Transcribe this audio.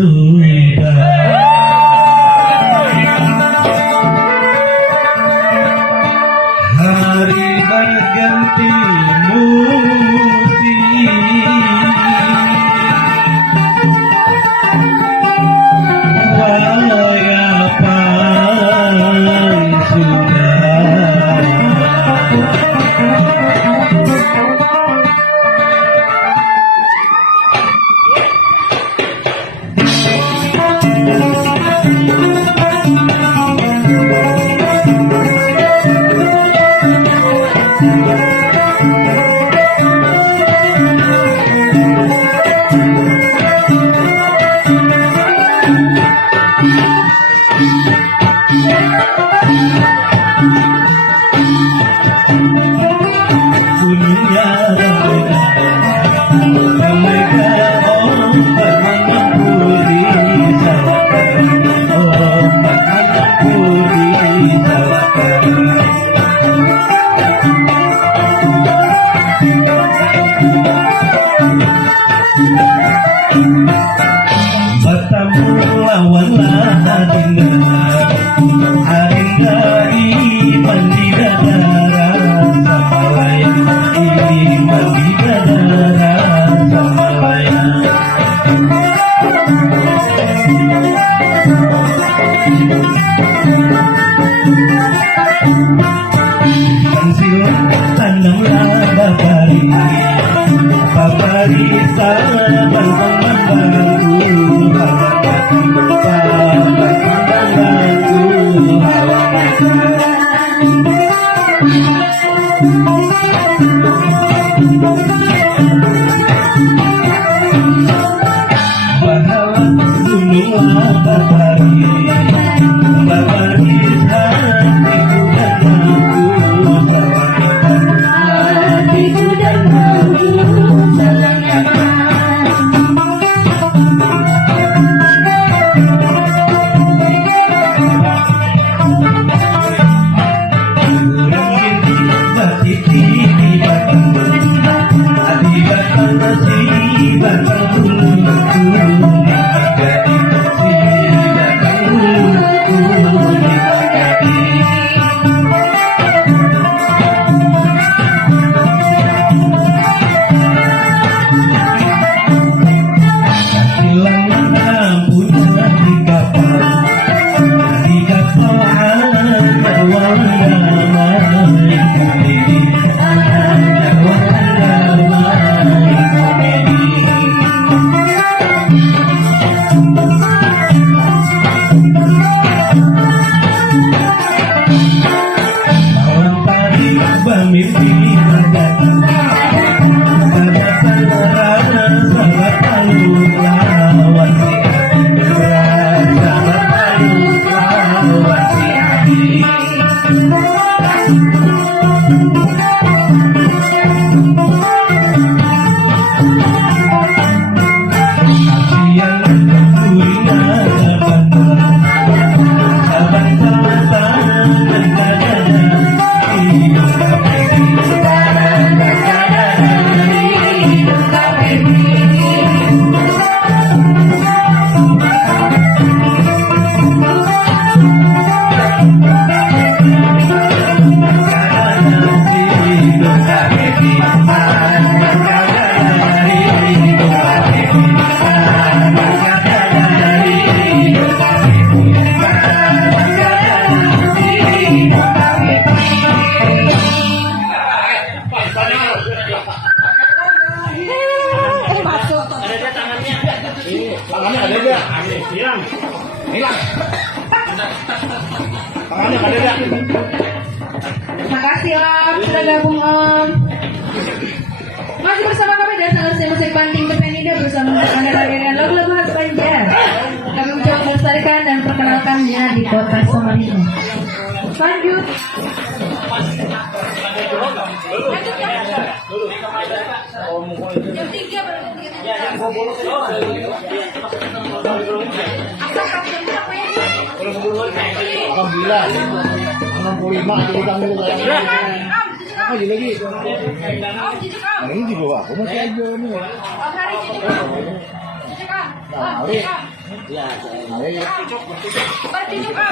sudah. Hari berganti musim, walaupun sudah. Bertemu lawan hari dari mandi dadara sama layang ini mandi dadara sama layang. Pensil tanamlah babari sahabat membantu Tangannya ada enggak? Hilang. Hilang. Tangannya ada enggak? Terima kasih Om, sudah gabung Om. Masih bersama kami dan salah musik Banting Berpenida bersama Anda dengan lagu-lagu khas Banjar. Kami mencoba melestarikan dan perkenalkannya di kota Samarinda. Lanjut. Jam 3 baru jam 3. Ya, yang gua bolong. Alhamdulillah. 65 jadi kamu saya. Apa lagi? Ini di bawah. Kamu masih aja nih. Nah, mari. Ya, Mari. Bertiga,